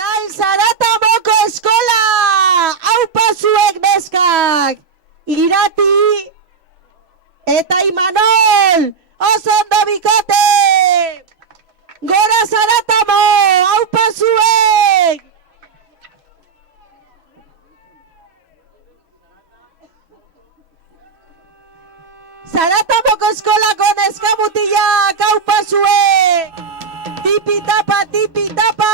Orain Zaratamoko eskola! Aupa zuek neskak! Irati eta Imanol! Oso ondo bikote! Gora Zaratamo! Aupa zuek! Zaratamoko eskolako neska mutilak! Aupa zuek! Tipi-tapa, tipi-tapa!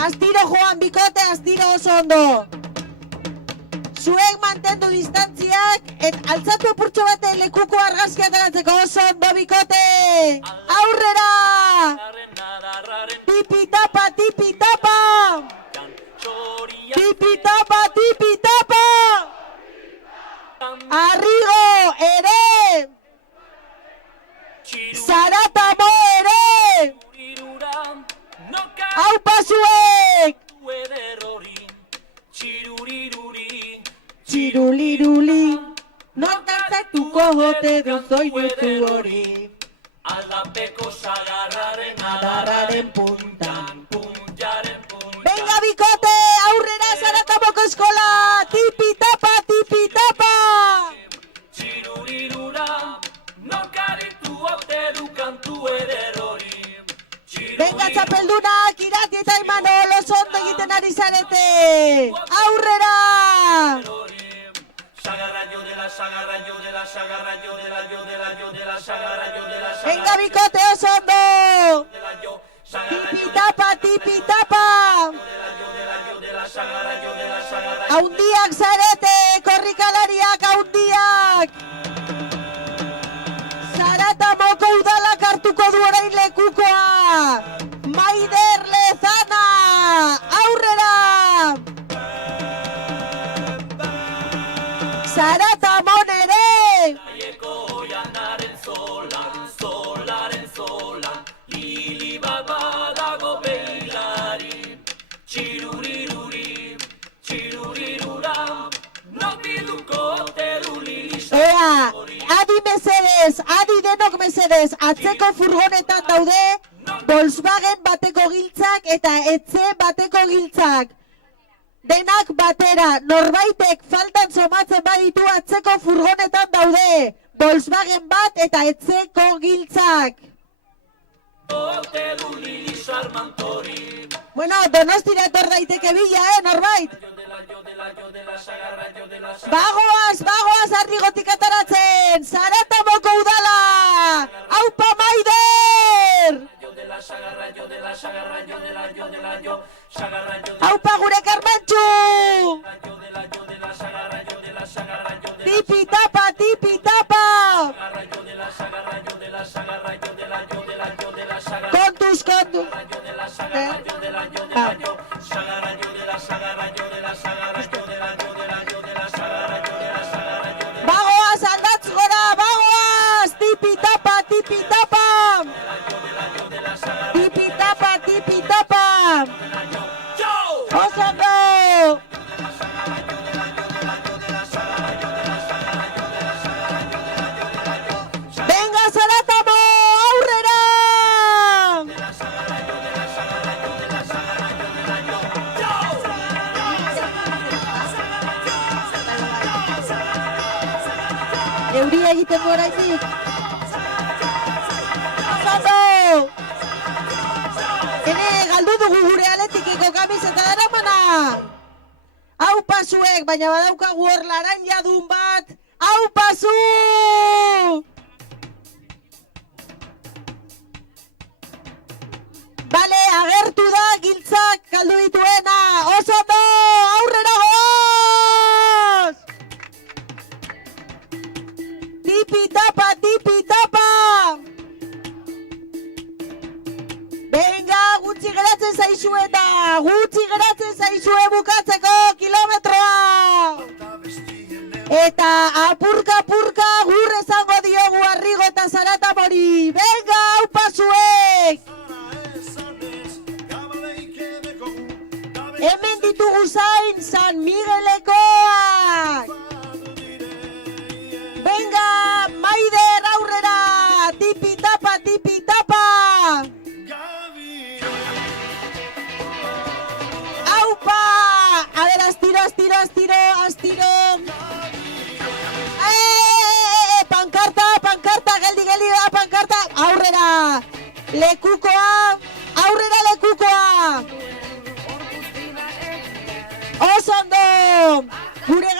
Astiro joan bikote, astiro oso ondo. Zuek mantendu distantziak, et altzatu apurtxo bate lekuko argazki ateratzeko oso ondo bikote. Aurrera! Tipi-tapa, tipi-tapa! Tipi-tapa, tipi-tapa! Arrigo ere! Zaratamo ere! Aupa zuek! Txiruliruli, norkantzatuko jote duzoi duzu hori. Aldapeko sagarraren Adarraren puntan. punjaren puntan. Venga bikote, aurrera Zaratamoko eskola! Tipi-tapa, tipi-tapa! Txirurirura, nokaritu ote du kantu eder hori. Venga txapeldunak, Irati eta Imanol oso ondo egiten ari zarete! Aurrera! Sagarra-yo de la sagarra, yo de la sagarra, yo de la, yo de la, yo de la sagarra, yo de la sagarra. Venga bikote oso ondo! Tipi-tapa, tipi-tapa! Haundiak zarete, korrikalariak haundiak! Zaratamoko udalak hartuko du orain lekukoa! Maider Lezana! Aurrera! Zaratamon ere! Aieko janaren zolan, zolaren zolan, lili bat badago beilari. Txiruriruri, txirurirura, nok bilduko ote du lili Ea, adi mesedez, adi denok mesedez, atzeko furgonetan daude Volkswagen bateko giltzak eta etxe bateko giltzak. Denak batera, norbaitek faltan somatzen baditu atzeko furgonetan daude Volkswagen bat eta etzeko giltzak. ote du lili sarmantori. Bueno, Donostira etor daiteke bila, norbait? Bagoaz, Arrigotik ataratzen! Zaratamoko udala! Aupa Maider! Aupa gure Karmentxu! Tipi-tapa, tipi-tapa! Kontuz, kontuz! Bagoaz, aldatz gora, bagoaz! Tipi-tapa, tipi-tapa! Tipi-tapa, tipi-tapa! Oso ondo! Venga, Zaratamo, aurrera! Euria egiten du oraindik. Oso! Hene galdu dugu gure Atletikeko kamiseta daramana. Aupa zuek, baina badaukagu hor laranjadun bat. Aupa zu! Bale, agertu da giltzak galdu dituena. Oso ondo, aurrera goaz! Tipi-tapa, tipi-tapa! Venga, gutxi geratzen zaizu eta gutxi geratzen zaizue bukatzeko kilometroa! Eta apurka-apurka gur esango diogu Arrigo eta Zaratamori. Venga, aupa zuek! Hemen ditugu zain San Miguelekoak! Venga, Maider aurrera! Tipi-tapa, tipi-tapa! astiro. Pankarta, geldi, pankarta, aurrera lekukoa. Oso ondo, gure